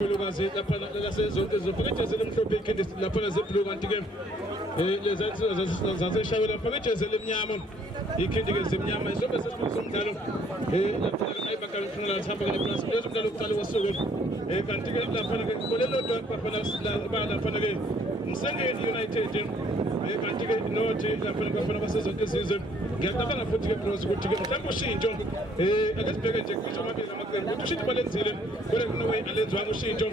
Lukazi lapha lasezonke zopakethe lemhlophe ikhindi lapha laseblue kanti ke zaseshawe lapha kejezela emnyama ikhindi ke zemnyama isobe sesibuzo umdlalo lapha ayibakala ifuna lathamba ke plus lezo umdlalo uqala wosuku kanti ke lapha ke kolelodwa lapha ke Msengeni United kanti ke nothi lapha bafana basezonke isizwe ngiyacabanga futhi ke bros ukuthi ke mhlawumbe ushintsho akasibheke nje kusho amabili amaqembu ukuthi ushintsho balenzile kodwa kunoway alenzwanga ushintsho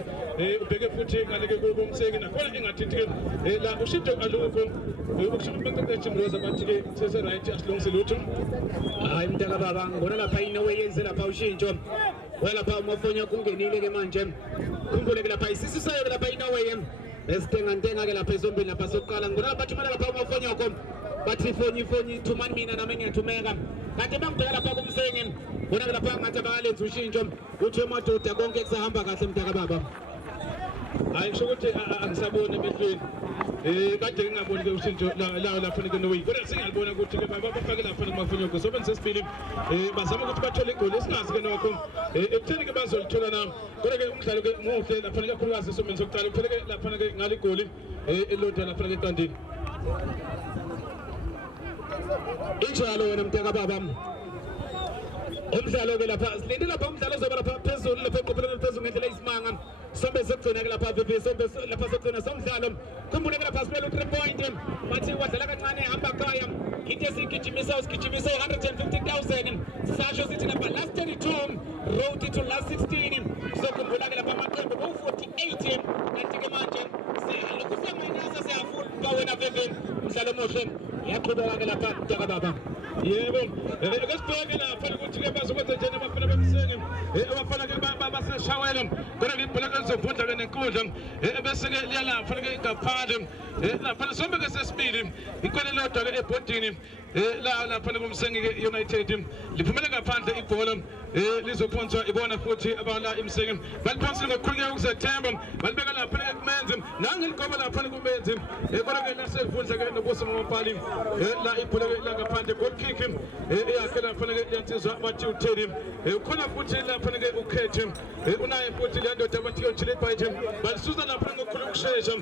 ubheke futhi ngale ke kubo Msengeni nakhona engathithi ke la ushintsho alukho ukusho baqeqeshe Mroza bathi ke sese right asilungise lutho hayi mntaka baba ngibona lapha inoway yenze lapha ushintsho lapha umafonya kungenile ke manje khumbule ke lapha isisisayo ke lapha inoway esithenga ke lapha ezombini lapha sokuqala ngibona bathumela lapha umafonya khona bathi fonyi thumani mina nami ngiyathumeka kanti bangibheka lapha kuMsengeni bona lapha ngathi abalenza ushintsho uthi emadoda konke kusahamba kahle mntaka baba hayi ngisho ukuthi angisaboni emehlweni kade ngingaboni ke ushintsho la lapha ke Norway kodwa singalibona ukuthi ke bafake lapha kumafonya ke sobe sesibili bazama ukuthi bathole igoli esingazi ke nokho ekutheni ke bazolithola na kodwa ke umdlalo ke muhle lapha ke kakhulukazi somenzo sokuqala uthole ke lapha ke ngale igoli elodwa lapha ke Qandini injalo wena mntaka baba umdlalo ke lapha silinde lapha umdlalo uzoba lapha phezulu lapha eqopheleni phezulu ngendlela isimanga sombe sekugcina ke lapha VP sombe lapha sekugcina somdlalo khumbule ke lapha sibele 3 point bathi wadlala kancane hamba khaya into esigijimisa 150,000 sasho sithi lapha last 32 road to last 16 sokhumbula ke lapha amaqembu ku48 kanti ke manje sekusemanasa siyafuna bawena VP umdlalo omuhle yaqhubeka ke lapha mntaka baba yebo akasibheke lapha ukuthi ke bazokwenza njani abafana beMsengeni abafana ke baseshawela kodwa ke ibhola lizovunda ke nenkundla bese ke liyalapha ke ngaphandle lapha sombe ke sesibili ikhona lodwa ke ebhodini lapha kuMsengeni United liphumele ngaphandle ibhola lizophonswa ibona futhi abala eMsengeni baliphonsile ngokukhulunywa ukuzethemba balibeka lapha ke kumenzi nangeligoba lapha kumenzi kodwa ke lasevundla ke nobuso mompali la ibhola ke ngaphandle goal kick yakhe lapha ke yansizwa bathi utheni ukhona futhi lapha ke ukhethe unaye futhi le ndoda bathi uthile bayithe balisuza lapha ngokukhulu ukushesha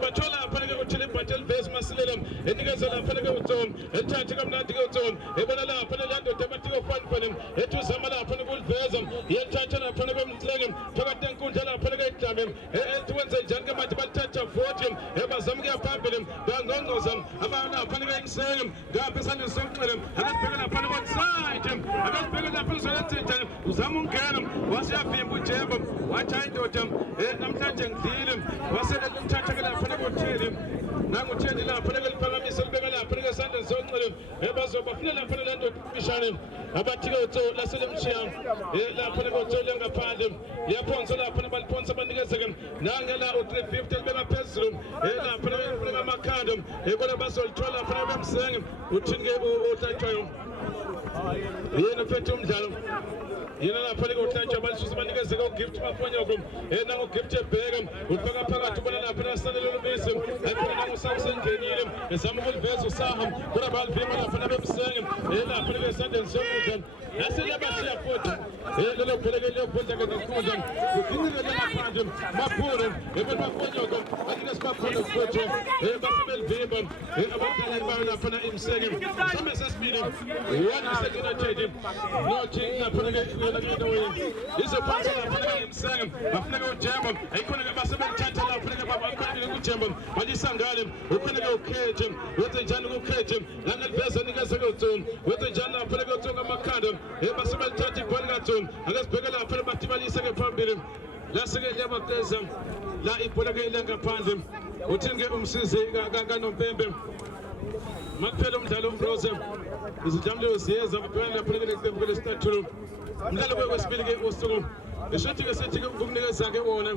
bathola lapha ke uthile battle base masilela enikeza lapha ke uTom ethathe kamnandi ke uTom ebona lapha le ndoda bathi uFanfan ethi uzama lapha kuliveza yethatha lapha kwemhlenge phakathi enkundla lapha ke idlame ethi wenze njani ke manje balithatha vote bazama ke phambili bangongqoza abana lapha ke eMsengeni ngapha esandle sokuxele akasibheka lapha ku-side akasibheka lapha uzolethe njani uzama ungena wasiyavimba uJembo wathi hayi ndoda namhlanje ngidlile wasethatha ke lapha kuthini nangutheni lapha ke liphakamisa libeka lapha ke esandle sokuxele bazobafuna lapha le ndoda bishane abathi ke utho laselemshiya lapha ke utho ngaphandle liyaphonsa lapha baliphonsa banikeze ke nangela u350 libeka phezulu lapha ke amakhanda kodwa bazolithola lapha beMsengeni uthini ke uHlatshwayo yena phethe umdlalo yena lapha ke uHlatshwayo balisusa banikeze ke ugift bafonyoko nango gift ebheka ufaka phakathi ubona lapha nasalelo lobisi ayikhona nangusakusengenile ezama ukuliveza usaham kodwa balivima lapha beMsengeni lapha ke esandeni sokudla naselabashiya futhi lelo bholeke liyobhodla ke nenkundla uginqile laphandle maphuro bafonyoko bathi sibakhona futhi basebelivimba abadlali bayo lapha eMsengeni sombe sesibili one United nothi lapha ke izophansi lapha eMsengeni bafuna ke uJembo ayikhona ke basebelithatha lapha ke babakhona ke uJembo balisangale ukhona ke ukhethe wenze njani ukhethe langeliveza nikeze ke uThoni wenze njani lapha ke uThoni amakhanda basebelithatha ibhola kaThoni akasibheka lapha bathi balise ke phambili laseke liyabaqeza la ibhola ke ngaphandle uthini ke umsizi kaNompembe makuphela umdlalo uMroza izidlamlilo ziyeza kubhekana lapha ke leqembu lesithathu umdlalo kwesibili ke usuku eshothi ke sithi ukunikeza ke wona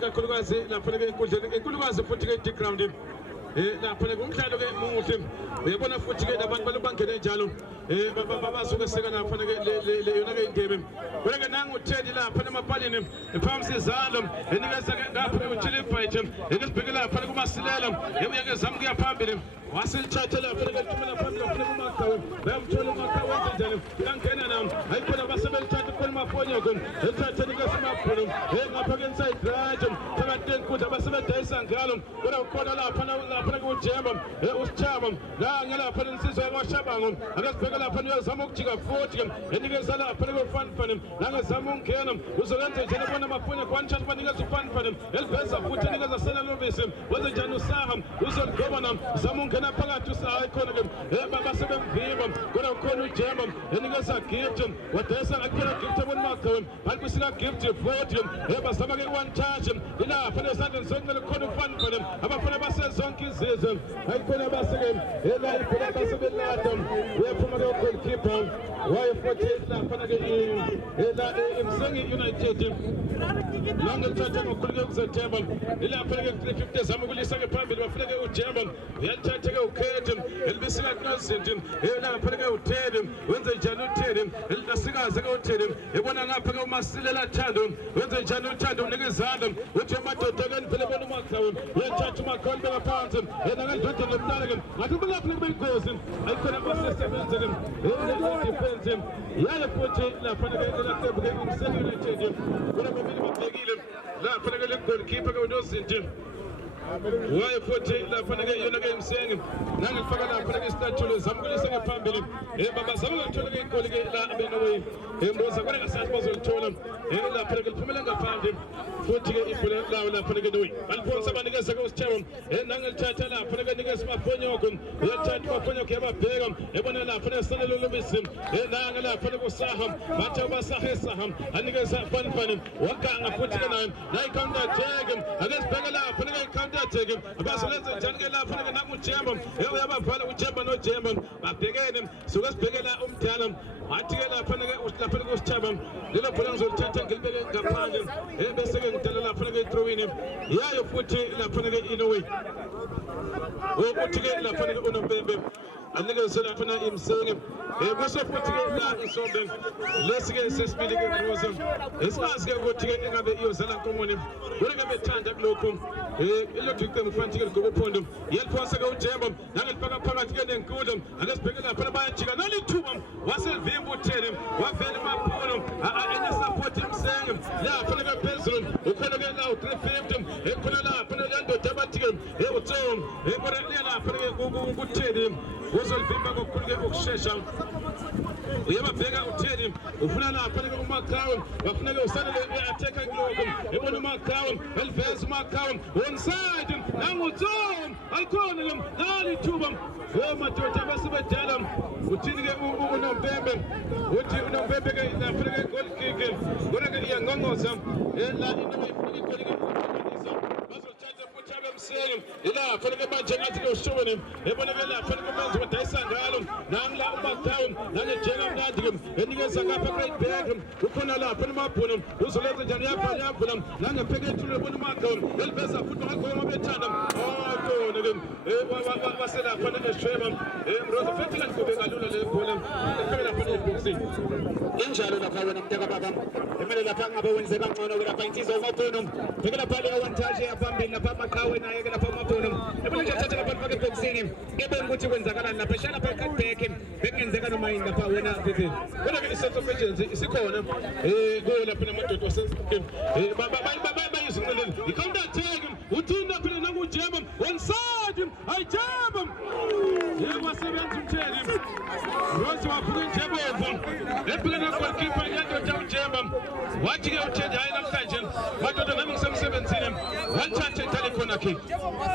kakhulukazi lapha ke enkundleni futhi ke di-ground lapha ke umdlalo ke muhle uyabona futhi ke abantu balubangene njalo babasuke seka lapha ke le yona ke indebe kodwa ke nangu utheni lapha emapalini ephamsi izalo enikeza ke ngapha ke uthile fight ekesibheke lapha kumasilela uyake zama kuya phambili wasilithatha lapha ke thumela phambili lapha kuMakawe bayamthola uMakawe wenze njani uyangena nawo ayikhona basebelithatha khona mafonyoko ethathe ke simabhulu ngapha ke inside kodwa ukhona lapha kujemba usijama la ngelapha insizwa yakwaShabango akasibheka lapha uyazama ukujika futhi enikeza lapha kuFanfan nangezama ungena uzolenza njalo bona amafoni kwanchance banikeza uFanfan eliveza futhi enikeza sena lobisi wenze njani usaha uzoligoba zama ungena phakathi usaha khona baba sebemviva kodwa ukhona ujemba enikeza gift wadesa akhola gift bonmakho balibisika gift futhi bazama ke one touch ilapha nesandla sonke khona uFanfan abafana basezonke izizwe ayikhona baseke la iphela basebelada uyaphuma ke goalkeeper wayefuthi lapha ke la imsengi United langithatha ngokhuleke kuzethemba ilapha ke 350 zama ukulisa ke phambili bafike ke ujemba uyalithatha ke ukhethe elibisika kunozinti lapha ke uThedi wenze njani uThedi elinasikaze ke uThedi ebona ngapha ke umasilela Thando wenze njani uThando unika izandla uthi amadoda ke niphele bona uMakhawu uyathatha uMakhawu beka phansi nangandodana lomntana ke ngathi ubelapha kube ingozi ayikhona basesebenze ke defense yale futhi lapha ke la club ke umsengi United bona babili babhekile lapha ke le goalkeeper ke unozinti waye futhi lapha ke yona ke imsengi nangifaka lapha ke statue zamkulisa ke phambili baba zama ukuthola ke igoli ke la abenoway emboza kona ngasathi bazolithola lapha ke liphumela ngaphandle futhi ke ibhola lawo lapha ke noyi aliphonsa banikeza ke usithebo nangilithatha lapha ke nikeza mafonyoko uyathatha mafonyoko yababheka ebona lapha nesanelo lobisi nanga lapha ke usaha bathe basaha anikeza Fanfan wakanga futhi ke nayo nayi counter attack akesibheka lapha ke counter attack abasebenza njani ke lapha ke nangujemba uyabavala ujemba nojemba babhekene suka sibhekela umdala wathi ke lapha ke usitheba lelo bhola ngizolithatha ngilibeke ngaphandle bese ke ngidala lapha ke throwing yayo futhi lapha ke inoway ukuthi ke lapha ke unombembe anikeze lapha na imsengi bese futhi ke la isombe lesike sesibili ke Rosa esazi ke ukuthi ke ingabe iyozala komone kodwa ke bethanda kulokho ilokhu ke mfanti ke ngokuphondo yeliphosa ke ujemba nangilifaka phakathi ke nenkulu akesibheke lapha bayajika nalithuba wasevimba uThedi wavela emaphulo ene support imsengi lapha ke phezulu ukhona ke la 350 ekhona lapha lendoda abathi ke uThom ebona lapha ke kuThedi uzolivimba ngokukhulu ke ukushesha uyababheka uThedi ufuna lapha ke uMakhawu bafuna ke usanele attacker kuloko ebona uMakhawu eliveza uMakhawu onside nanguThom ayikhona ke nalithuba madoda basebedala uthini ke uNombembe uthi uNombembe ke lapha ke goal kick kodwa ke iyangongoza la inofika igoli ke ilapha ke manje ngathi ke ushobene ebona ke lapha ke manje badayisa ngalo nangila uMakhawu nangejenga mnandi ke enikeza ngapha great back ukhona lapha emabhono uzolenza njani yavula nangephekethu lebona uMakhawu eliveza futhi ngakho mabethanda khona ke waselapha neShweba Mroza futhi kangobe kalula le bhola ephela lapha neboxing injalo lapha wena mntaka baba emele lapha ngabe wenze kangcono ke lapha insizwa uMabhono phela lapha le one touch yaphambili lapha Makhawu naye ke lapha uMabhono ebona nje thatha lapha phakathi eboxing ebona ukuthi kwenzakalani lapha eshala lapha eCutback bekungenzeka noma yini lapha wena vivi kodwa ke isense of urgency isikhona go lapha namadoda wasensikeni bayizinqeleni i-counter attack uthinda phela nangujemba onside ayijemba yebo sebenza uThedi Rose waphuka njebomvu ephela na goalkeeper yandoda ujemba wathi ke uThedi hayi namhlanje madoda nami ngisemsebenzini wathatha itali khona kick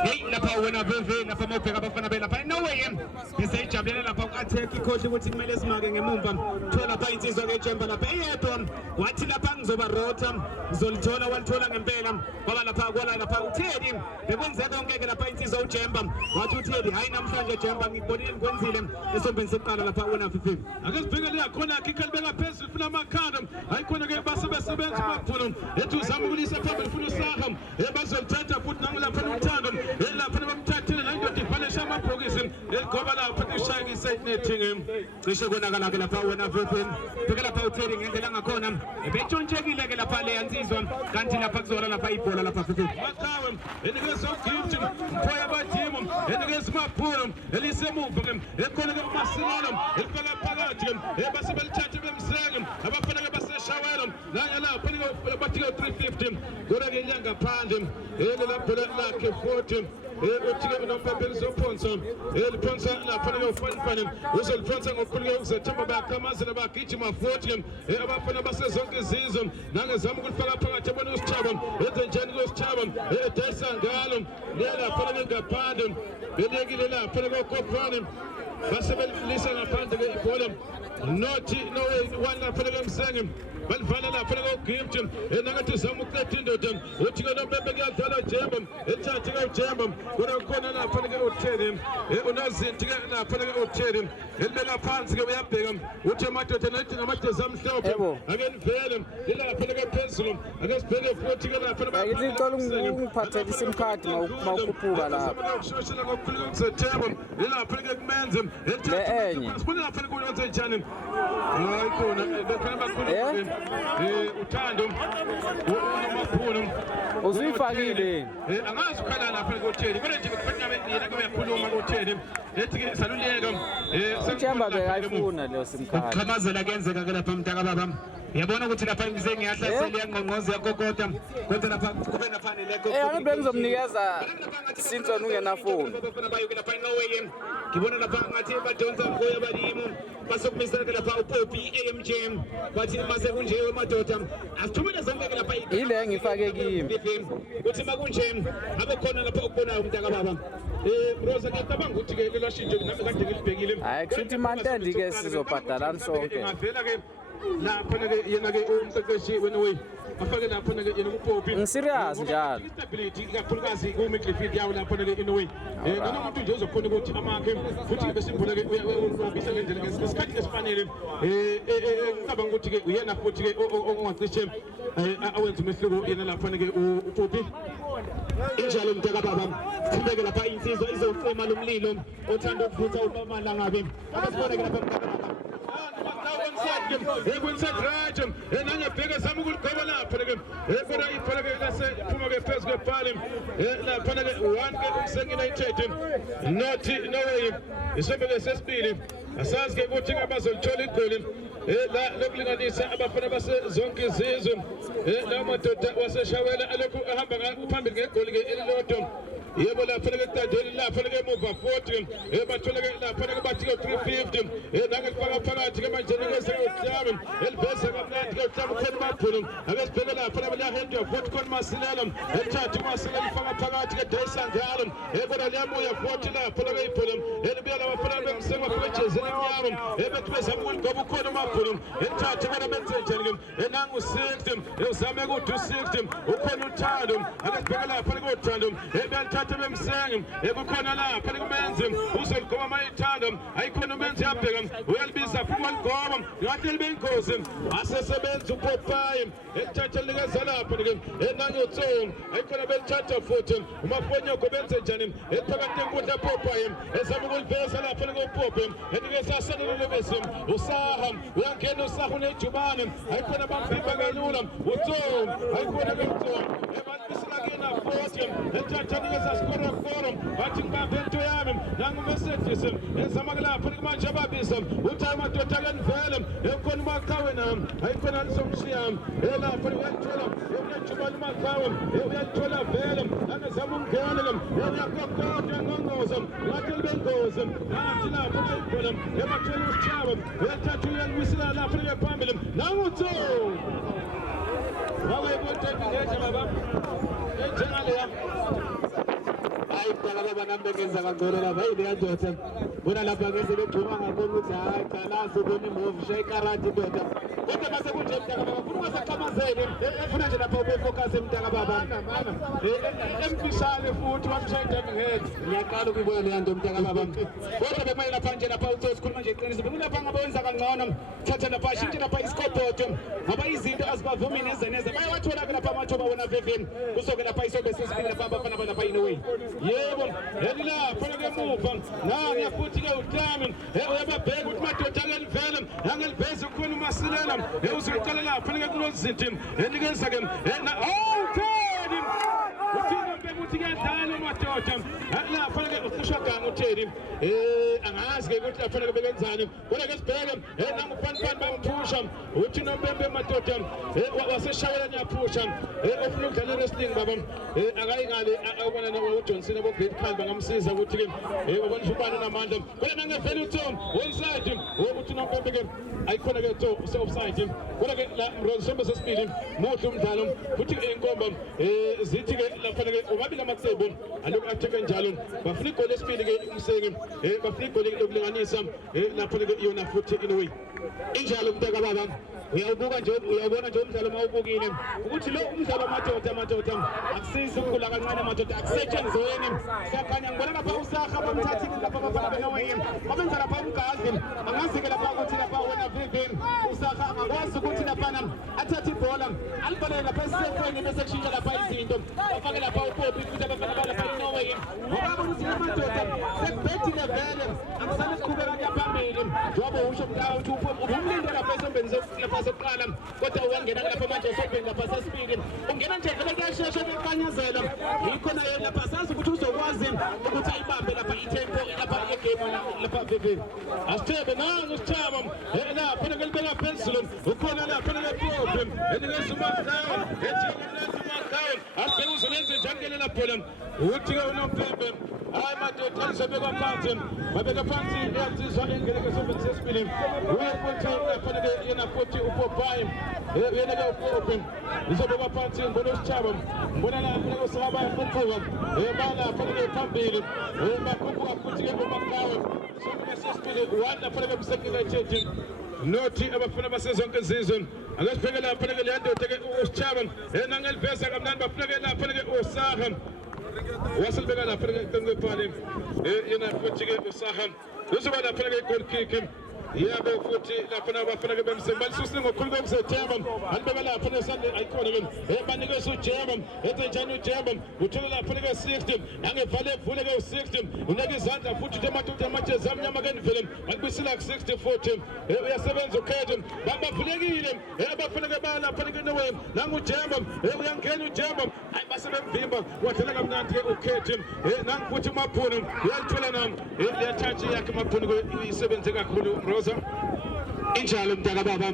hey lapha wena vivi lapha mawubheka abafana belapha no way bese ijabulela lapha ku-attack ikhohle ukuthi kumele simake ngemumva thola lapha insizwa ke ujemba lapha eyedwa wathi lapha ngizoba rota ngizolithola walithola ngempela baba lapha kwala lapha uThedi bekwenzeka konke ke lapha insizwa ujemba wathi uThedi hayi namhlanje ujemba ngibonile ngikwenzile esombeni sokuqala lapha wena vivi akesibheka le khona kick elibeka phezulu funa amakhanda hayi khona ke basebenza uMabhono ethi uzama ukulisa phambili funa usaha bazolithatha futhi nangilapha uThando lapha bamthathile nandoda ivanisha amabhokisi eligoba lapha ishaya iside netting cishe konakala ke lapha wena vivi bheka lapha uThedi ngendlela ngakhona ebetshontshelekile ke lapha le yansizwa kanti lapha kuzola lapha ibhola lapha vivi Makhawu enikeza ugift mphoya abadimo enikeza uMabhono elisemuva ke ekhona ke uMasilolo elifaka phakathi ke basebelithatha bemsengi abafana ke baseshawela nanga lapha bathika 350 kodwa ke inyanga phandle lapho lakhe 40 uthike nompepeli sophonsa liphonsa lapha ke ufanifane uzoliphonsa ngokukhuleka ukuzethemba bayakhamazela bagijima 40 abafana basezonke izizwe nangezama ukulifaka phakathi abona usithaba enze njani kusithaba edayisa ngalo lapha ke ngaphandle belekile lapha ke kophane basebelisa ngaphandle ke ibhola nothi no one lapha ke Msenge balivala lapha ke ugift enangathi zama uqeda indoda uthi ke nompempe kuyadlala Jemba ethathe ke uJemba kodwa kukhona lapha ke utheni unazinti ke lapha ke utheni elibeka phansi ke uyabheka uthi amadoda nathi ngamadeza amhlophe ake nivele lapha ke phezulu ake sibheke futhi ke lapha Ayithi icela ungiphathele isim card mawukhuphuka lapha ushosela ngokukhuleka ukuzethemba lapha ke kumenze ethathe sibona lapha ke kwenze njani hayi khona bekhona bakhulu uthando uNomakhulu uzuyifakile angazi ukhala lapha kotheni kodwa nje kufanele yena ke uyakhuluma kotheni ethi ke saluleka uJemba bekayifuna leyo sim card ukhamazela kenzeka ke lapha mntaka baba uyabona ukuthi lapha ngize ngiyahlasela yangqongqoze yakokota kodwa lapha kube lapha neleko angibe ngizomnikeza Sinson ungenafoni bafana bayoke lapha eNorway ngibona lapha ngathi badonsa ngoya balimo basokumisela ke lapha uPoppy AMJ bathi mase kunje madoda asithumele zonke ke lapha ile ngifake kimi uthi makunje abe khona lapha ukubona umntaka baba Rosa ngiyacabanga ukuthi ke lelashintsho nami kade ngilibhekile hayi kushuthi imantendi ke sizobhadalana sonke ngavela ke lapha ke yena ke umqeqeshi weNorway afake lapha ke yena uPoppy ngiserious njalo stability kakhulukazi ku midfield yawo lapha ke iNorway noma umuntu nje uzokhona ukuthi amakhe futhi ke besimbona ke uyabisa ngendlela ngesikhathi esifanele ngicabanga ukuthi ke uyena futhi ke ongacishe awenza umehluko yena lapha ke uPoppy injalo mntaka baba sibeke lapha insizwa izocima lomlilo othanda ukuvutha uMamala ngabe abasibona ke lapha mntaka baba Ekwenza Rajam enanye bheke zama ukuligoba lapha ke kodwa iphela ke lasephuma ke phezulu kwebhali lapha ke 1 ke Msenge United nothi Norway isebeke sesibili asazi ke ukuthi ngabazolithola igoli la lokulinganisa abafana basezonke izizwe la madoda waseshawela alokhu ahamba phambili ngegoli ke elilodwa yebo lapha ke Tadeli lapha ke emuva 40 bathola ke lapha ke bathi ke 350 nangifaka phakathi ke manje ngeke uhlaba elibhesa kamnandi ke uhlaba khona baphulu ake sibheke lapha la hendo futhi khona masilela ethathu masilela ifaka phakathi ke dayisa ngalo kodwa liyamoya 40 lapha ke ipholo elibuya labafana bemsenga phejezela emnyama bethi bezama ukugoba ukhona maphulu ethathu bona benze njani ke nangu 60 uzame ukuthi 60 ukhona uthando ake sibheke lapha ke uthando bethatha bemsenga kukhona lapha kumenze uzoligoba mayithanda ayikhona umenze yabheka uyalibiza futhi waligoba ngathi libenkosi asesebenza uPoppy ethatha likeza lapha ke nangothong ayikhona belithatha futhi umafonyoko benze njani ephakathi enkundla Poppy ezama ukuliveza lapha kuPoppy endike sasenele bese usaha uyangena usaha unejubane ayikhona bambimba kalula uthong ayikhona bemthong ebalisela kena 40 ethatha likeza skora bathi ngibabento yami nangu Mercedes ezama lapha manje ababisa uthi amadoda kanivele ekhona uMakawe nami ayikhona lisomshiyami lapha uyathola uyajubana uMakawe uyathola vele angezama umngene uyakokota ngongoza ngathi libengozi ngathi lapha ayibhola ebathola usithaba uyathatha uyalisela lapha ngephambili nangu utho wawe kodwa ngeje baba enjengaleya ayidala baba nambekeza kangcono lapha ayile yandoda bona lapha ngeze begcuma ngakho ukuthi hayi khalazi ubona imovi shayi karati doda kodwa mase kunje mntaka baba funa ungasaqhamazeli funa nje lapha ubefocus emntaka baba emfishane futhi wamshayida ngehead ngiyaqala ukuyibona le yanto mntaka baba kodwa bemanye lapha nje lapha utho sikhuluma nje iqiniso bemanye lapha ngabenza kangcono thatha lapha shintshe lapha isikobhodo ngoba izinto azibavumi nezeneze bayawathola ke lapha amathuba wona veveni kusoke lapha isobe sesibili lapha abafana balapha iNorway yebo elilapha ngemuva nanga futhi ke uTami uyababheka ukuthi madoda akelivele yangeliveze ukhona uMasilela uziqala lapha ke kulozinti enikeza ke uthini uthina bekuthi kuyadala madoda lapha ke uShaganga utheni angazi ke ukuthi laphana bekenzani kodwa ke sibheke nangu Pan bamphusha uthi noMbembe madoda waseshayela nyaphusha ofuna ukudlala wrestling baba akayingale akubona nawo uJohnson abo Great Khali bangamsiza ukuthi ke ubona ubani namandla kodwa nangevela uTom onside uthi noMbembe ke ayikhona ke to offside kodwa ke la Mrozombe sesibili muhle umdlalo futhi inkomba zithi ke laphana ke ubabili amathebo alokhu atheke njalo bafuna igoli lesibili ke umseki bafuna igoli lokulinganisa laphana ke yona futhi in a way injalo umntaka baba uyawubuka nje uyabona nje umdlalo mawubukile ukuthi lo umdlalo amadoda akusizi ukula kancane amadoda akusetshenzweni siyakhanya ngibona lapha uSakha bamthathile lapha bafana beNorway babenza lapha umgazi angazi ke lapha ukuthi lapha wena Vivian uSakha angakwazi ukuthi lapha athathe ibhola alibhalele lapha esefweni bese kushintsha lapha izinto bafake lapha uPopi futhi abafana balapha eNorway ngoba ukuthi amadoda sekubethile vele akusane siqhubeka phambili njengoba usho mdala ukuthi ubumlinde lapha esombeni lapha sokuqala kodwa uyangena lapha manje esombeni lapha sesibili ungena nje vele kuyashesha bekanyazela yikho naye lapha sazi ukuthi uzokwazi ukuthi ayibambe lapha itempo lapha egame lapha Vivian asithebe nangu sithaba lapha nelibeka phezulu ukhona lapha nePopi enikeza uMakhawu ethi asibheke uzolenza njani lapha uthi ke uNoMbembe hayi madoda alizobekwa phansi babeka phansi yansizwa engeleke esombeni sesibili uyakuthi kufanele yena futhi uPopai yena ke uPopi izobekwa phansi ngibona usithaba ngibona lapha kusaba uqhuba bala fanele phambili bakhuphuka futhi ke uMakhawu sombeni sesibili wanda fanele kusekela chethi nothi abafana basezonke izizwe akasibheke lapha ke le ndoda ke usithaba nangeliveza kamnandi bafuneke lapha ke uSakha waselibeka lapha ke pale yena futhi ke uSakha uzoba lapha ke goal kick yabo futhi lapha abafana ke bemsembalisa ngokukhulu kokuzethemba alibeka lapha nesande ayikhona ke banikeza uJemba ethi njani uJemba uthola lapha ke 60 angevale evule ke u60 uneke izandla futhi uTemathutha amajezi amnyama ke ndivele balibisela ku 60 futhi uyasebenza ukhethe babavulekile abafana ke balapha ke Norway nangu uJemba uyangena uJemba hayi basebemvimba wadlala kamnandi ke ukhethe nangu futhi uMaphuno uyalithola nami leyathatha yakhe uMaphuno isebenze kakhulu injalo mntaka baba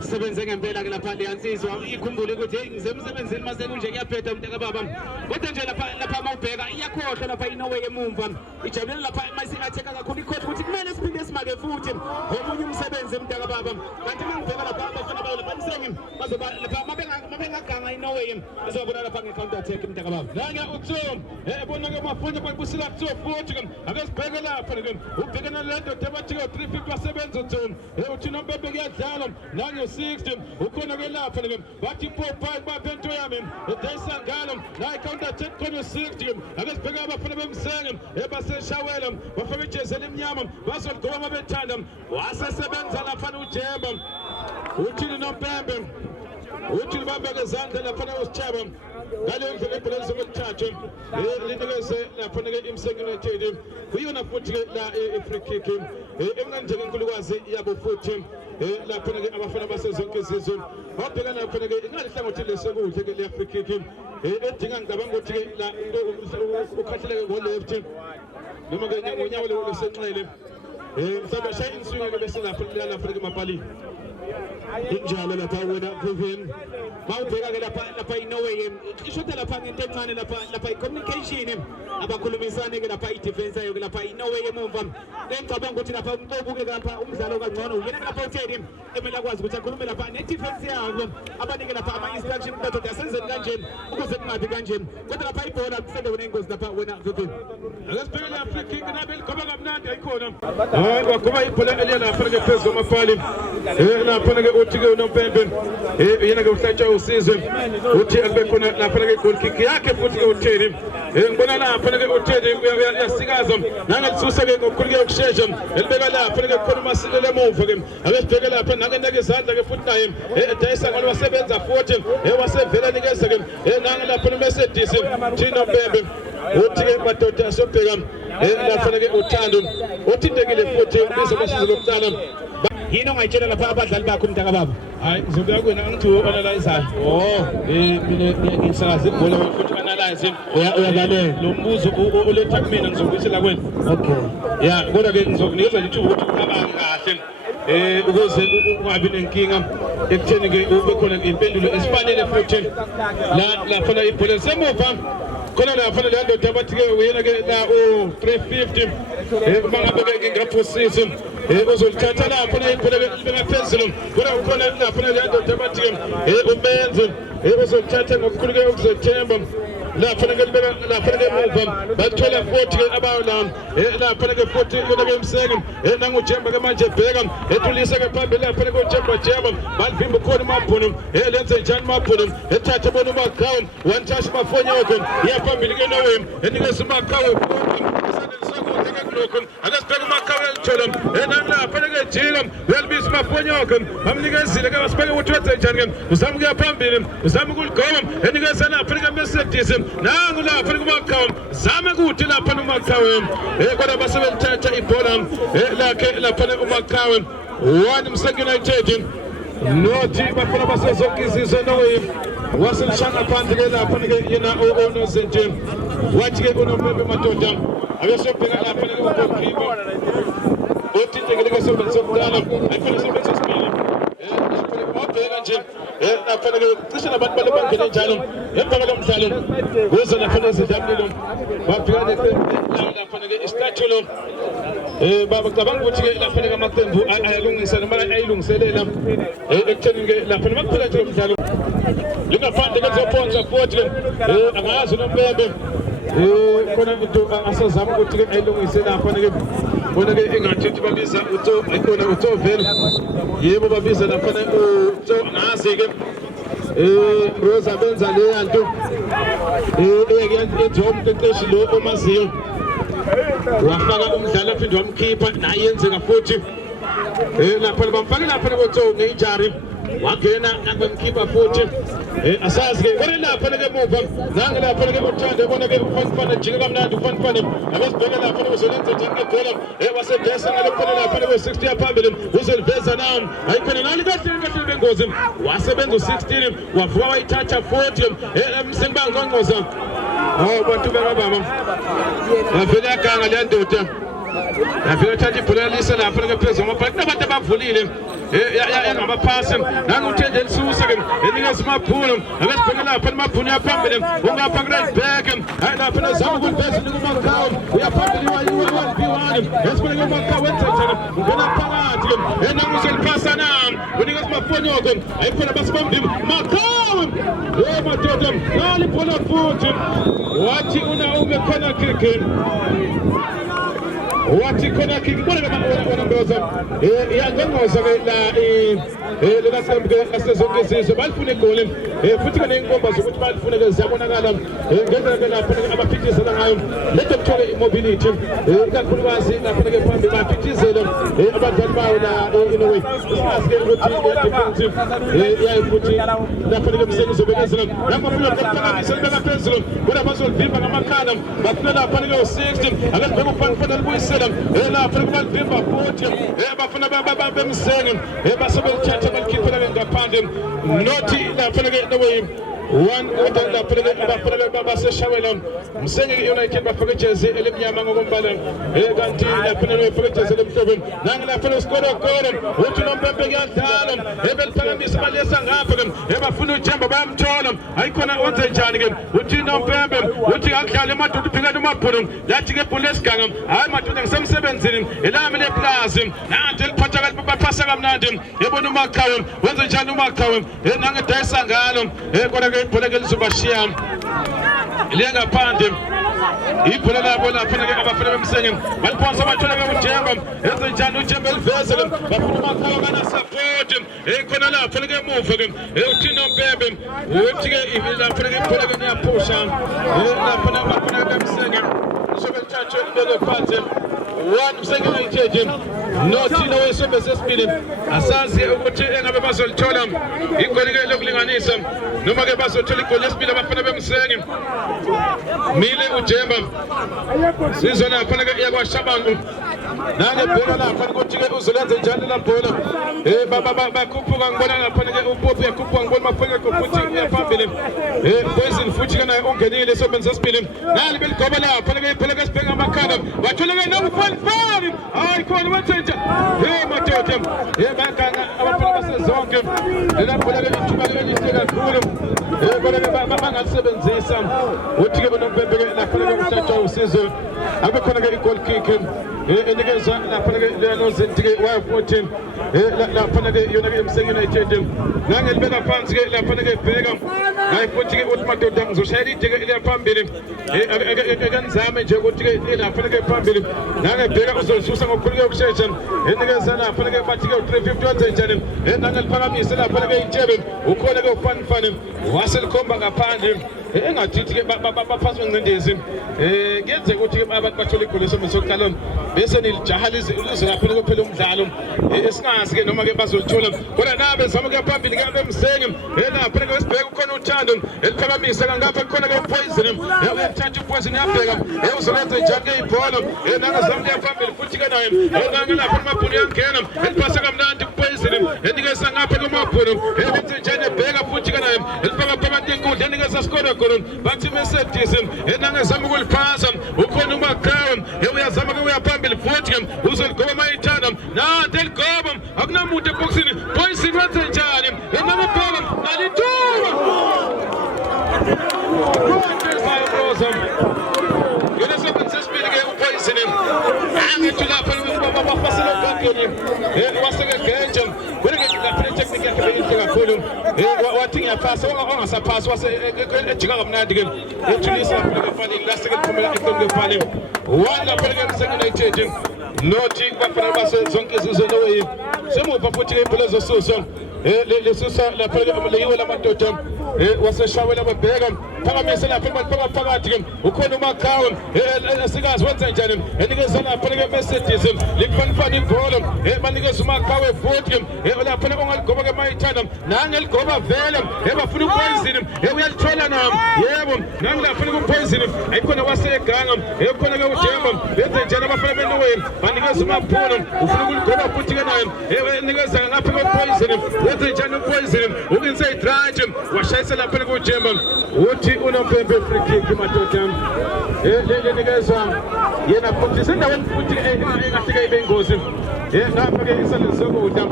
sebenze ngempela ke lapha leyansizwa ikhumbule ukuthi ngize emsebenzini mase kunje kuyaphetha mntaka baba kodwa nje lapha mawubheka iyakhohlwa lapha iNorway emumva ijabule lapha mayisingatheka kakhulu ikhohlwa ukuthi kumele siphinde simake futhi omunye umsebenzi mntaka baba kanti mangibheka lapha abafana bayo lapha nisengi bazoba lapha mabengaganga iNorway bazobona lapha ngecounter attack mntaka baba nanga uTom ebona ke mafuna bayibusela kuTom futhi ke akasibheke lapha ke ubhekana lento debathi ke 350 wasebenza uTom uthi noMbembe kuyadlala nange 60 ukhona ke lapha ke bathi Popai babento yami edayisa ngalo la counter attack khona 60 akasibheka abafana bemsenge ebaseshawela bafaka ijezi elimnyama bazoligoba mabethanda wasesebenza lapha uJemba uthi noMbembe uthi babeke izandla lapha usithaba ngale ndlela ibhola lizokulithatha linikeze lapha ke iMsengi United kuyona futhi la free kick emnanje ke inkulukazi yabo futhi lapha ke abafana basezonke izizwe babheka lapha ke ingalihlangothi lesekuhle ke le free kick edinga ngicabanga ukuthi ke la ukhahleleke go left noma ke ngonyawo lesenxele mhlawumbe shaya inswinga ke bese lapha ke mapali injalo lapha wena Vivian mawubheka ke lapha iNorway ishotha lapha ngento encane lapha icommunication abakhulumisane ke lapha idefense ayo ke lapha iNorway emumva ngicabanga ukuthi lapha ubuke lapha umdlalo kangcono uyena lapha uThedi emela kwazi ukuthi akhulume lapha nedefense yabo abanike lapha ama instruction kodwa asenzeni kanje ukuze kungabi kanje kodwa lapha ibhola kusende wena ingozi lapha wena Vivian akasibheke la free kick nabe ligoba kamnandi ayikhona hayi wagoba ibhola eliya lapha ke phezulu amafali lapha ke uthi ke uNoMbembe yena ke uhlatshwa usizwe uthi akube khona lapha ke goal kick yakhe futhi ke uThedi ngibona lapha ke uThedi uyasikaza nangelisusa ke ngokukhulu ke ukushesha elibeka lapha ke khona uMasilo lemuva ke akesibheke lapha nangena ke izandla ke futhi naye edayisa ngalo wasebenza futhi wasevela nikeza ke nange lapha uMercedes uNoMbembe uthi ke madoda asobheka lapha ke uThando uthintekile futhi bese basizo lokuqala yini ongayitshela lapha abadlali bakho umntaka baba? Hayi ngizobuya kuwena angithiwe analyzer. Mina ngisakaza ibhola futhi analyze. Uyalalela. Lo mbuzo uletha kumina ngizobuyisela kuwena. Okay. Ya kodwa ke ngizokunikeza nje ukuthi ucabange kahle. Ukuze ungabi nenkinga ekutheni ke ube khona impendulo esifanele futhi la fana ibhola semuva khona la fana le ndoda bathi ke uyena ke la 350 mangabe ke ngingaphosisi uzolithatha lapho na ibhola bengaphezulu kodwa ukhona la fana le ndoda bathi ke umenze uzolithatha ngokukhulu ke ukuzethemba lapha ke lapha ke muva bathola 40 ke abayo lapha ke 40 kodwa ke Msenge nangu Jemba ke manje bheka etulisa ke phambili lapha ke Jemba balivimba khona mabhunu lenze njani mabhunu ethatha bona uMakawe one touch bafonyoko yaphambili ke nowe enikeza uMakawe akasibheka uMakawe elithola lapha ke Jila welibisa mafonyoko bamnikezile ke basibeke ukuthi wenze njani ke uzama ukuya phambili uzama ukuligoma enikeza lapha ke Mercedes nangu lapha kuMakawe zama ukuthi lapha uMakawe kodwa basebelithatha ibhola lakhe lapha uMakawe one Msenge United nothi bafuna basezonke izizwe nowe waselishanga phansi ke lapha ke yena onozenje wathi ke unompembe madoda abesobheka lapha ke uGoalkeeper othinte ke sebenza sokudala ayifuna sebenza sibili obheka nje lapha ke cishe nabantu balebangene njalo emva komdlalo kuze lapha ezidlamlilo bafika lapha ke istatue baba cabanga ukuthi ke lapha ke amaqembu ayalungisa noma ayilungiselela ekutheni ke lapha makuphela nje umdlalo lingaphandle ke zophonza futhi angazi nompembe khona into asazama ukuthi ke ayilungise lapha ke bona ke engathi babiza uTo ikhona uTo vele yebo babiza lapha uTo ngazi ke Rosa benza le yanto eyenza umqeqeshi lo omaziyo wafaka umdlalo aphinde wamkhipha naye yenzeka futhi lapha bamfaka lapha koTo ngejari wangena nakwemkhipha futhi asazi ke kodwa lapha ke muva nange lapha ke uthande bona ke ufanifana jike kamnandi ufanifana akasibheka lapha uzolenza njani ke goal wasebhesa ngalokhona lapha ke 60 yaphambili uzoliveza nawo ayikhona nali kahle bengozi wasebenza u16 wavuka wayithatha 40 Msenge bangongqoza bantu bakababa avele aganga le ndoda yafika thatha ibhola lisa lapha ke phezulu ngapha kunabantu abavulile engabaphasi nanguthende elisusa ke enikeza umabhulo akasibheka lapha amabhulo yaphambili ungapha ku-right back lapha nezama ukuliveza uMakawe uyaphambili wa1v1 esibheka uMakawe wenzethana ungena phakathi ke nanguzelipasa nami unikeza umafonyoko ayiphela basibambile Makawe madoda nali ibhola futhi wathi unaume khona kick wathi khona kibona wanambeza iyangqoza ke la lasembe asezonke izizwe balifuna igoli futhi ke nenkomba zokuthi balifuna ke ziyabonakala ngendlela ke lapha abaphithizela ngayo letho kuthola imobility kakhulukazi lapha ke phambi baphithizela abadlali bayo la inoway isikhathi ke ukuthi defensive yayi futhi lapha ke Msenge zobekezela namafuna kaphakamise beka phezulu kodwa bazolivimba ngamakhala bafuna lapha ke 60 akasibheka ufanifana libuyisela lapha kubalivimba futhi bafuna bemsenge basebelithatha balikhiphela ngaphandle nothi lapha ke nowe one lapha baseshawela Msenge United bafaka ijezi elimnyama ngokombala kanti lapha bafaka ijezi elimhlophe nange lapha uskoro uthi nompembe kuyadlala ebeliphakamisa balesa ngapha ke bafuna uJemba bayamthola ayikhona wenze njani ke uthi nompembe uthi akudlala emadoda uphikana uMabhunu lathi ke ibhola esiganga hayi madoda ngisemsebenzini elami leplazi nanti eliphatha kanti baphasa kamnandi yebona uMakawe wenze njani uMakawe nange dayisa ngalo kodwa ke ibhola ke lizobashiya lengaphandle ibhola labo lapha ke abafana beMsenge baliphonsa bathola ke uJemba enze njani uJemba elivezele bafuna uMakawe kana support khona lapha ke emuva ke uthi nompembe uthi ke lapha ke ibhola ke niyaphusha lapha nabafana beMsenge sobelithatha ibeke phansi one Msenge United nothi nowesembe sesibili asazi ukuthi engabe bazolithola igoli ke lokulinganisa noma ke bazothola igoli lesibili abafana beMsenge mile uJemba sizona lapha ke yakwaShabangu nange bheka lapha ukuthi ke uzolenza njani la bhola bakhuphuka ngibona lapha ke uPopu yakhuphuka ngibona mafike ukuthi uyaphambili Poison futhi ke naye ungenile sobenza sesibili nali beligoba lapha ke iphela ke sibheka amakhanda wathola ke no-5 hayi khona wathenja madoda baganga abaphela basezonke lela bhola ke ithuba elihle kakhulu bona ke bangalisebenzisa uthi ke bonompembe ke lapha ke umhlatshwa usizo abe khona ke i-goal kick enikeza lapha ke lelo zinti ke Y14 lapha ke yona ke eMsengi United nangelibeka phansi ke lapha ke bheka hayi futhi ke uthi madoda ngizoshayela idike ile phambili akanizame nje ukuthi ke lapha ke phambili nangebheka uzosusa ngokukhulu ke ukushesha enikeza lapha ke bathi ke 350 wenze njani nangeliphakamisa lapha ke intshebe ukhona ke ufanifani waselikhomba ngaphandle engathithi ke baphaswe ngcindezi kuyenzeka ukuthi ke abantu bathola igoli sokuqala bese nilijaha lize lapha ke phela umdlalo esingazi ke noma ke bazolithola kodwa nabe zama ke phambili ke eMsengi lapha ke sibheka ukhona uthando eliphakamisa ngapha khona ke Poison uyathatha uPoison yabheka uzolenza njani ke ibhola nangazama ke phambili futhi ke naye nangelapha amabhulu yangena eliphasa kamnandi uPoison enikeza ngapha kumabhulu benze njani ebheka futhi ke naye elifaka phakathi enkundla enikeza skora bathi Mercedes nangazama ukuliphasa ukhona uMakawa uyazama ke uyaphambili futhi ke uzoligoba mayithanda nanti eligoba akunamuntu eboxini Poison wenze njani namabhola nalithuba yena sebenza sibili ke uPoison angithi lapha bafasela ubhakeni waseke genje kweleke lapha technique yakhe beyinhle kakhulu wathi ngiyapasa ongasaphasi ejika kamnandi ke ejulisa lapha ke fanele laseke liphumela eqonge fanele wala phela ke eMsengi United nothi bafana base zonke izizwe nowe semuva futhi ke ibhola zosuso lesusa lapha ke leyiwe lamadoda waseshawela babheka phakamisa lapha phakathi ke ukhona uMakawa asikazi wenza njani enikeza lapha ke Mercedes likufanifana ibhola banikeza uMakawa futhi lapha ke ongaligoba ke mayithanda nangeligoba vele bafuna uPoison uyalithola nami yebo nangilapha ke uPoison ayikhona waseganga ekhona ke uJemba benze njani abafana benowe banikeza uMaphulo ufuna ukuligoba futhi ke naye enikeza ngapha ke uPoison wenze njani uPoison ukinse idraje washayisa lapha ke uJemba uthi unompembe free kick madoda lenikeza yena futhi sendaweni futhi engahlike ibe ingozi lapha ke isandla sokudla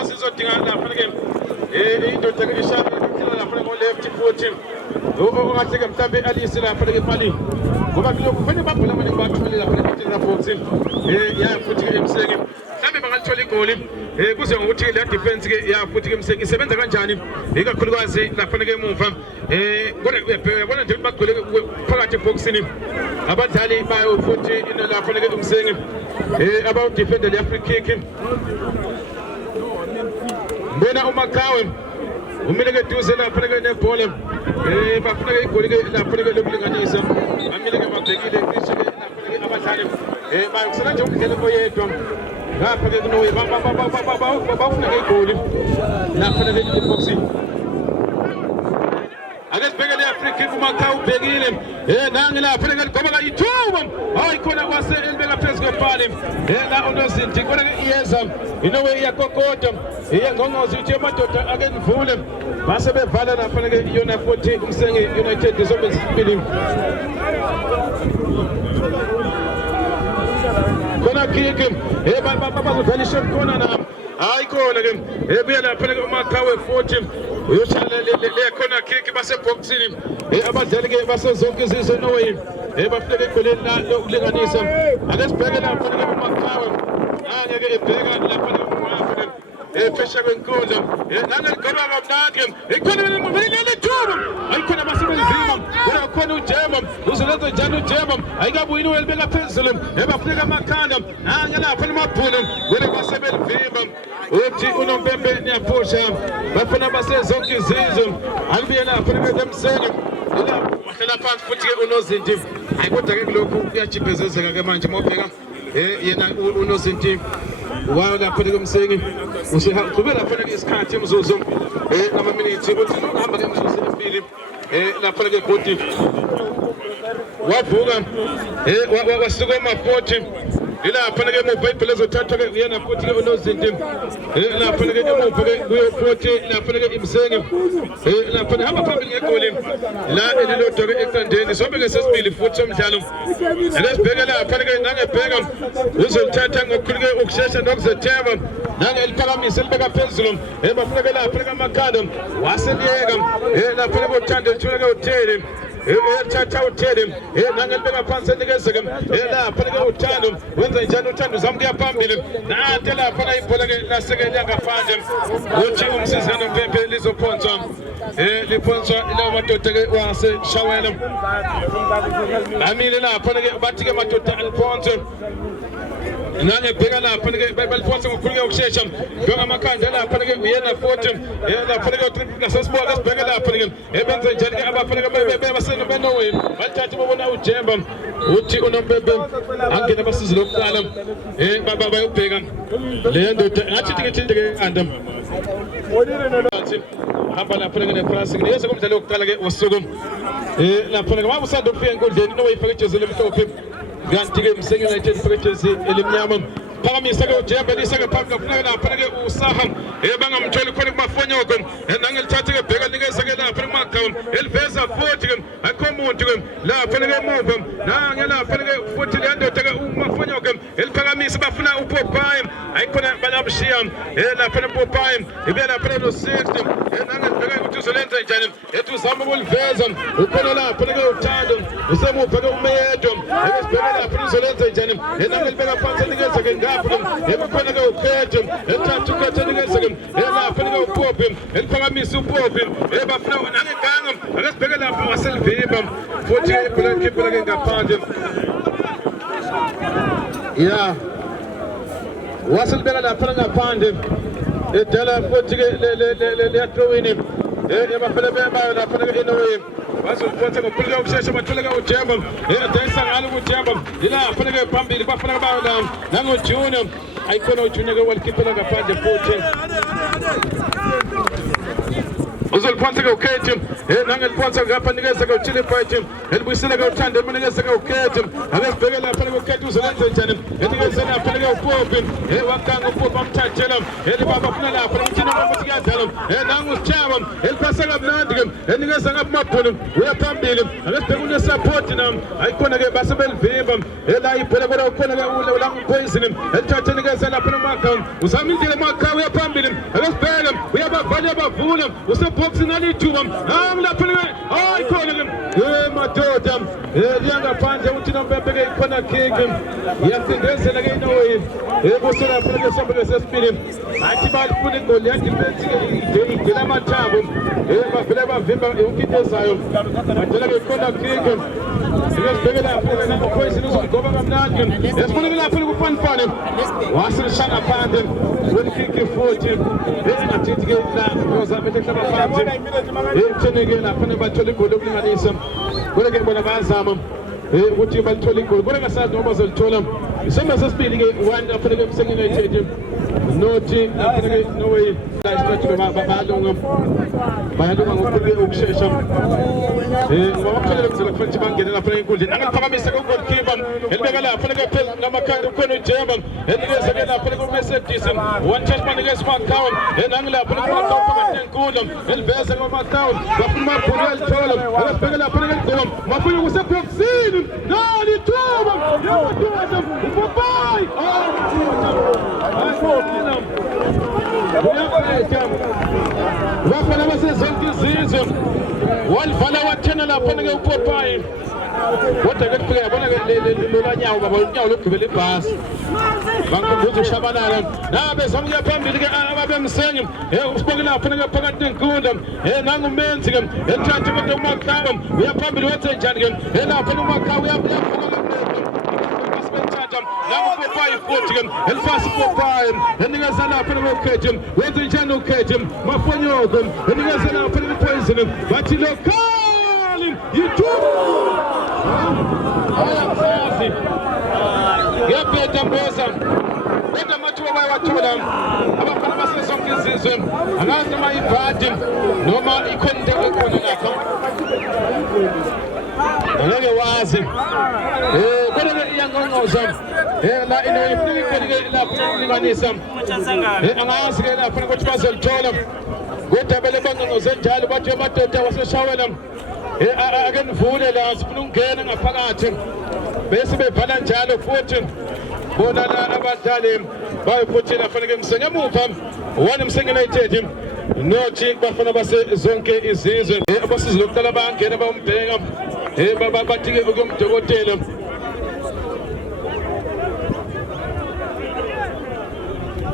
asizodinga lapha ke indoda ke ishaya lapha ko left futhi ongahlike mhlambe alisi lapha ke pali ngoba lokho kufanele babhola manje bathole lapha ke box ya futhi ke eMsengi mhlambe bangalithola igoli kuze ngokuthi le defense ke ya futhi ke eMsengi isebenza kanjani ikakhulukazi lapha ke emuva kodwa uyabona nje bagcwele phakathi eboxini abadlali bayo futhi ino lapha ke eMsengi aba defender le free kick mbona uMakawa umile ke duze lapha ke nebhola bafuna ke igoli ke lapha ke lokulinganisa amile ke babhekile cishe ke lapha ke abadlali bayisela nje umdlalo oyedwa lapha ke kunowe bafuna ke igoli lapha ke eboxini akesibheke le free kick uMakawa ubhekile nange lapha ke ligoba ka ithuba hayi khona kwase elibeka phezulu kwepali la unozinti kodwa ke iyeza inowe iyakokoda iyengongozi uthi amadoda ake nivule base bevala lapha ke yona futhi uMsengi United izobenza isibili khona kick bazodlala ishot khona nami hayi khona ke ebuya lapha ke uMakawa futhi uyoshala le khona kick base boxini abadlali ke base zonke izizwe nowe bafike egoleni la lokulinganisa ake sibheke lapha ke uMakawa angeke ebheka lapha ke uMakawa phesha kwenkundla nangeligoba kamnandi ikhona lethuba ayikhona basebenzima kodwa khona uJemba uzolenza njani uJemba ayikabuyi welibeka phezulu bafika amakhanda nangelapha lemabhulu kodwa basebelivimba uthi unompembe niyaphusha bafuna basezonke izizwe alibuye lapha eMsengi wahlala phansi futhi ke unozinti hayi kodwa ke lokhu kuyajibhezezeka ke manje mawubheka yena unozinti wayo lapha eMsengi usihamba lapha ke isikhathi emzuzu nama minutes uthi uhamba ke emzuzu emibili lapha ke body wavuka wasuka ema-40 ilapha ke emuva ezothathwa ke uyena futhi ke unozinti lapha ke emuva ke kuyo-40 lapha ke imsengi lapha hamba phambili ngegoli la elilodwa ke eqandeni sobe ke sesibili futhi somdlalo ake sibheke lapha ke nangebheka uzolithatha ngokukhulu ke ukushesha nokuzethemba nangeliphakamisa elibeka phezulu bafuna ke lapha ke amakhanda waseliyeka lapha ke uthando lithula ke utheli Tata utele nangelibeka phansi enikeze ke lapha ke uthando wenza njani uthando zamkuya phambili nate lapha na ibhola ke lasekelya ngaphandle uthi umsizana Mpempe lizophonswa liphonswa ilawo madoda ke waseshawela amile lapha ke bathi ke madoda aliphonswe nangebheka lapha ke baliphonsa ngokukhulu ke ukushesha bheka amakhanda lapha ke uyena 40 lapha ke ngasesibuka sibheke lapha ke ebenze njani ke abafana ke basene beNorway bathatha babona uJemba uthi unoMpempe angena basizi lokuqala bayobheka le ndoda ngathi thike ke andam hamba lapha ke neprasi ke yese kumdlalo wokuqala ke usuku lapha ke wabusanda ukufika enkundleni Norway ifake ijezi elimhlophe kanti ke Msengi United ifake ijezi elimnyama phakamisa ke uJembe lisake phambili kufuneka lapha ke uSaha bangamtholi khona kumafonyoko nangelithatha ke bheka nikeze ke lapha kumagawuni eliveza 40 ke akho umuntu ke lapha ke emuva nangelapha ke futhi le ndoda ke umafonyoko eliphakamisa bafuna uPopayi ayikhona balabshiya lapha uPopayi ibe lapha no 60 nangelibheka ukuthi uzolenza njani ethi uzama ukuliveza ukhona lapha ke uthando usemuva ke uMeyedo esibheka lapha uzolenza njani nangelibeka phansi nikeze ke ebukhona ke ukhethe ethatha ukhethe nikeze lapha ke uPopi eliphakamisa uPopi bafuna nangeganga akasibheke lapha waselivimba futhi ibhola ke ngaphandle ya waselibeka lapha ngaphandle edala futhi ke le throw-in bafana bebayo lapha ke eNorway bazophatha ngokukhulu ukushesha bathole ke uJemba edayisa ngalo uJemba ilapha ke phambili bafana bayo la nangoJunior ayikhona uJunior ke walikhiphela ngaphandle futhi uzoliphansa ke ukhethe nangeliphansa ngapha nikeze ke uChili Fight elibuyisela ke uthando enikeze ke ukhethe akesibheke lapha ke ukhethe uzolenza njani enikeze lapha ke uPopi wakanga uPopi amthathela elibaba funa lapha umthina ukuthi kuyadlala nangu uSchaba eliphasa kamnandi ke enikeze ngaphamabhono uya phambili akesibheke une support nam ayikhona ke basebelivimba la ibhola kodwa ukhona ke ula poison elithatha nikeze lapha noMakawu uzama indlela eMakawu uya phambili akesibheke uyabavala bavula boxing alithuba ngilapha hayi khona ke madoda liyangaphandle uthi noMpempe ke ikhona kick yasindezela ke iNorway kusona phela ke sombe sesibili athi balifuna igoli yadifense ke igela amathabo bavela bavimba ukintezayo badela ke ikhona kick sibheke lapha ke poison uzogoba kamnandi esifuna ke lapha kufanfane wasilishana phandle with kick futhi engathi ke la uzama ehlaba phansi etheneke lapha nebathola igoli okulinganisa kodwa ke bona bayazama ukuthi balithola igoli kodwa ngasazi noma bazolithola isombe sesibili ke one lapha ke Msengi United nothi lapha ke Norway la isikhathi bayalunga ngokukhulu ukushesha ngokukhulu ukuzela futhi bangene lapha enkundleni angaphakamisa ke goalkeeper elibeka lapha ke phezulu ngamakhanda ukhona uJemba enikeze ke lapha ke Mercedes one touch man ke Makawu nangilapha ke Makawu phakathi enkundla eliveza ke Makawu bafuna mabhola elithola elibeka lapha ke Gqom bafuna kuseboxini nali thuba yododa uPopayi bafana basezonke izizwe walivala wathena lapha ke uPopayi kodwa ke kufika yabona ke lolanyawo baba unyawo lokugibela ibhasi bankumbuza ushabalala nabe zamkuya phambili ke ababemsengi usibonke lapha ke phakathi enkundla nangumenzi ke ethatha ke uMakawu uyaphambili wenze njani ke lapha uMakawu uyaphuma nanguPopayi futhi ke elifasi uPopayi enikeza lapha ukhethe wenze njani ukhethe mafonyoko enikeza lapha poison bathi lokali YouTube ayasazi ngiyabheda mboza kodwa amathuba bayawathola abafana basezonke izizwe angazi noma ibhadi noma ikhona into ekhona lapha ngeke wazi kodwa iyangongqoza la inoyifike lapho ukulinganisa angazi ke lapho ukuthi bazolithola kodwa bele bangqoze njalo bathi amadoda waseshawela ake nivule la sifuna ukungena ngaphakathi bese bevala njalo futhi bona la abadlali bayifuthi lafanele ngisengemuva one Msengi United nothi bafana base zonke izizwe abasizi lokuqala bangena bayombheka bathike ukumdokotela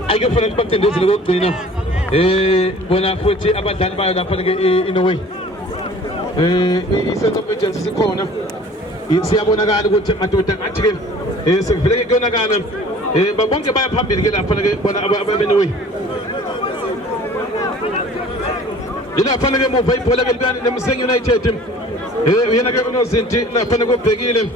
ayikufanele bakuthendezele kokugcina bona futhi abadlali bayo lapha ke inoway isense of urgency sikhona siyabonakala ukuthi madoda ngathi ke sivuleke kuyonakala bonke baya phambili ke lapha ke bona abenoway ilapha ke emuva ibhola ke libuyana neMsengi United uyena ke unozinti lapha kubhekile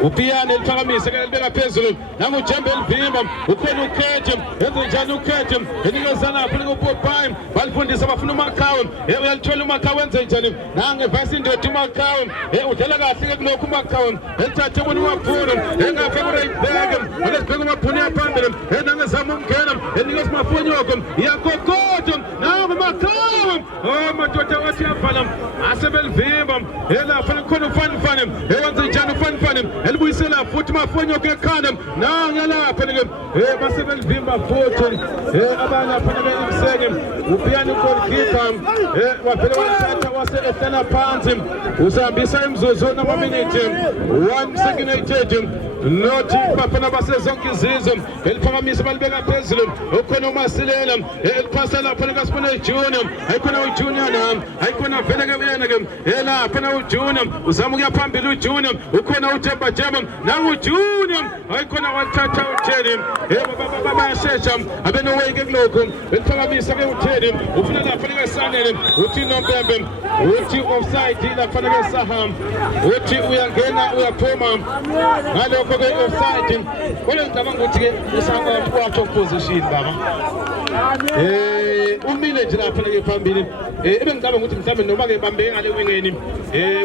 upiyane liphakamise ke libeka phezulu nangu Jembe Elvimba ukhona ukhethe enze njani ukhethe enikezana lapha kuPopai balifundisa bafuna uMakawe uyalithola uMakawe enze njani nange vasi indoda uMakawe udlala kahle ke kulokhu uMakawe ethathe bona uMaphunu engafe ku right back olesibheka uMaphunu yaphambili nange zama ukungena enikeza uMafonyoko iyakokoda nangu uMakawe madoda wathi yaphala asebelivimba lapha kukhona uFanfane wenze njani uFanfane elibuyisela futhi Mafonyoko ekhanda nangelapha ke basebelivimba futhi abalapha ke Msengi upiyani goalkeeper wavele wathatha wasehlala phansi usahambisa imzuzu namaminithi one Msengi United nothi bafana basezonke izizwe eliphakamisa balibeka phezulu ukhona uMasilela eliphasa lapha likaSibonile Junior ayikhona uJunior nami ayikhona vele ke uyena ke lapha na uJunior uzama ukuya phambili uJunior ukhona uJemba nangu uJunior ayikhona wathatha uThedi bayashesha abenoway ke kulokho eliphakamisa ke uThedi ufuna lapha ke Sanele uthi Nompembe uthi offside lapha ke Saham uthi uyangena uyaphuma ngalokho ke offside kodwa ngicabanga ukuthi ke isanga out of position baba umile nje lapha ke phambili ebengicabanga ukuthi mhlambe noma ke bambeke ngale wingeni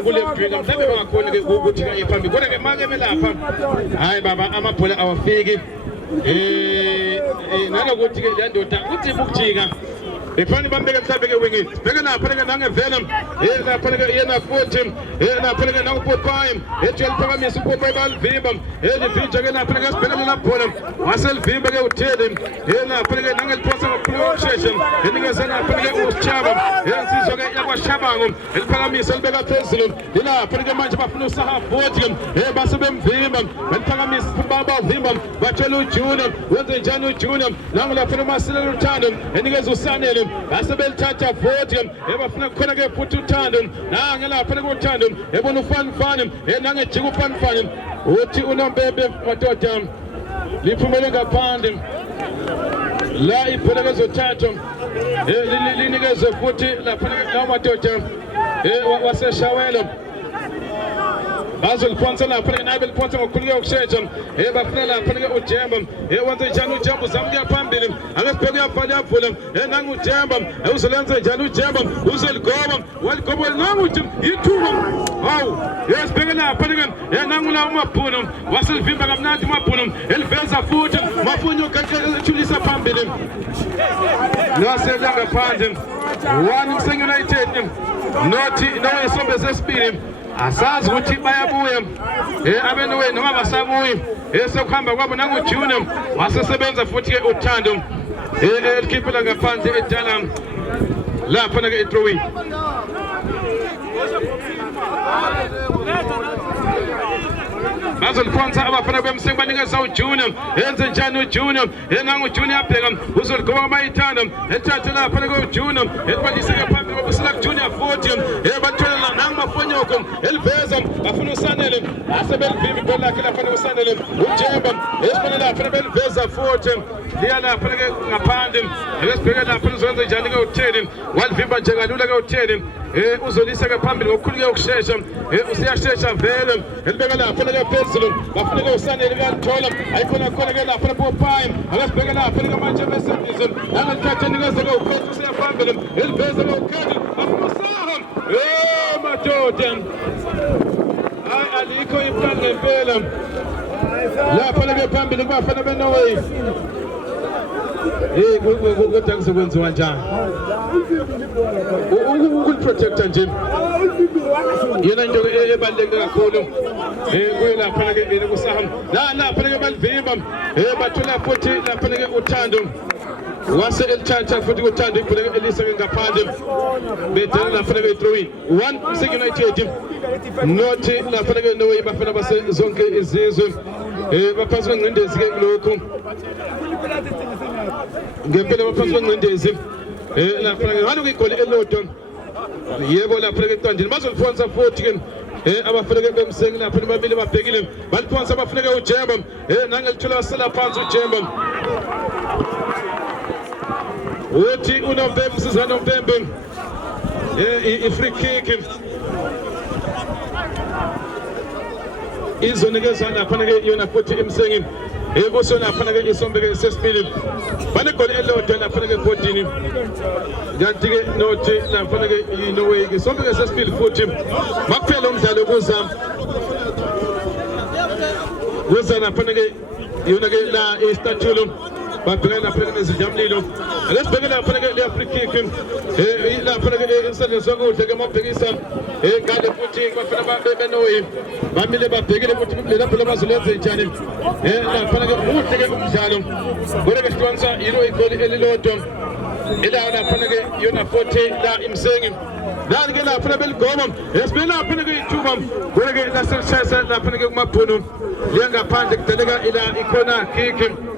kule mdwika mhlambe bangakhona ke ukuthi ke phambili kodwa ke make belapha hayi baba amabhola awafiki nanokuthi ke le ndoda uthi ukujika Efani bambeke mhlambe ke wingini bheke lapha ke nangevela lapha ke yena futhi lapha ke nanguPopai ethi eliphakamisa uPopai balivimba elivinja ke lapha ke sibhekela lapha waselivimba ke uThedi lapha ke nangeliphosa ngokushesha enikeza lapha ke uShaba insizwa ke yakwaShabango eliphakamisa libeka phezulu lapha ke manje bafuna uSaha futhi basebemvimba beliphakamisa babavimba bathola uJunior wenze njani uJunior nangu lapha uMasilela uThando enikeza uSanele asebelithatha futhi bafuna khona ke futhi uThando nangelapha ke uThando ebona uFanfane nangejika uFanfane uthi uNompembe madoda liphumele ngaphandle la ibhola kezothatha linikezwe futhi lapha la madoda waseshawela bazoliphonsa lapha ke nabe liphonsa ngokukhuleka ukushesha bafuna lapha ke uJemba wenze njani uJemba uzamuya phambili akebheka uyabhala yavula nangu uJemba uzolenza njani uJemba uzoligoba waligoba nangu uthi ithuba hawu yesibheke lapha ke nangu la uMaphunu waselivimba kamnandi uMaphunu eliveza futhi Mafonyoko ethulisa phambili naselanga phandle one Msengi United nothi nawe isombe sesibili asazi ukuthi bayabuya abenowe noma basabuyi sokuhamba kwabo nangu Junior wasesebenza futhi ke uThando elikhipha ngaphandle edala lapha ke ethrowing bazoliphonsa abafana beMsengi banikeza uJunior enze njani uJunior nangu Junior abheka uzoligoba abayithanda ethathe lapha ke uJunior elibalise ke phambili babusela uJunior futhi bathola nangu Mafonyoko eliveza bafuna uSanele asebelivimba ibhola lakhe lapha uSanele uJemba esibone lapha beliveza futhi liya lapha ke ngaphandle esibheka lapha uzenze njani ke uThedi walivimba nje kalula ke uThedi uzolisa ke phambili ngokukhuleka ukushesha usiyashesha vele elibeka lapha ke phezulu bafuna ke uSanele kalithola ayikhona khona ke lapha Popai akasibheka lapha ke manje besebenzisa nangelithathe nikeze ke ukhethe usiyaphambili eliveza ke ukhethe bafuna uSaha madoda ayikho iplan ngempela lapha ke phambili kubafana beNorway kodwa kuzokwenziwa njani ukuprotecta nje yena into ebaluleke kakhulu kuyilapha ke kusaham lapha ke balivimba bathola futhi lapha ke uthando wase elithatha futhi uthando ibhuleke elisa ke ngaphandle bedala lapha ke throw in one Mseki United not lapha ke Norway bafana base zonke izizwe baphansi kwengcindezi ke lokhu ngempela baphansi kwengcindezi lapha ke halo igoli elodwa yebo lapha ke Tandini bazoliphonsa futhi ke abafana ke beMseki lapha babili babhekile baliphonsa abafana ke uJemba nangelithola sela phansi uJemba uthi uNovember Msizana November i-free kick izonikezwa lapha ke yona futhi eMseki kusona lapha ke isombe ke sesibili banegoli elodwa lapha ke bodini kanti ke nothi lapha ke iNorway ke sombe ke sesibili futhi bakuphela umdlalo kuza lapha ke yona ke la istatulo babhekana lapha ke nezijamlilo lesibhekela lapha ke le free kick lapha ke isandla sokudla ke mabhekisa ngale futhi bafana beNorway bamile babhekile ukuthi lapho bazolenza njani lapha ke uhle ke umdlalo kodwa ke siqonisa yilo igoli elilodwa ila lapha ke yona futhi la iMseki dan ke lapha beligoma esibela lapha ke ithuba kodwa ke laselishayisa lapha ke kumabhunu lengaphandle kudaleka ila ikhona kick